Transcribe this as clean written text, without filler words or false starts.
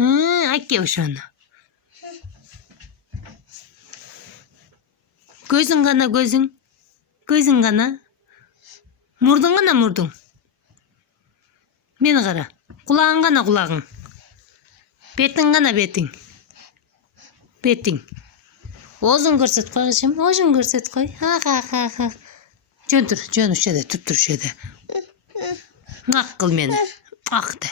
Әке ошоны. Gözün gana gözün. Gözün gana. Murdun gana murdun. Beni kara. Kulağın gana kulağın. Betin gana betin. Betin. Ozun görset koy kızım. Ozun görset koy. Ha. Jön uşede tuttur uşede. Ak kıl beni. Ak de.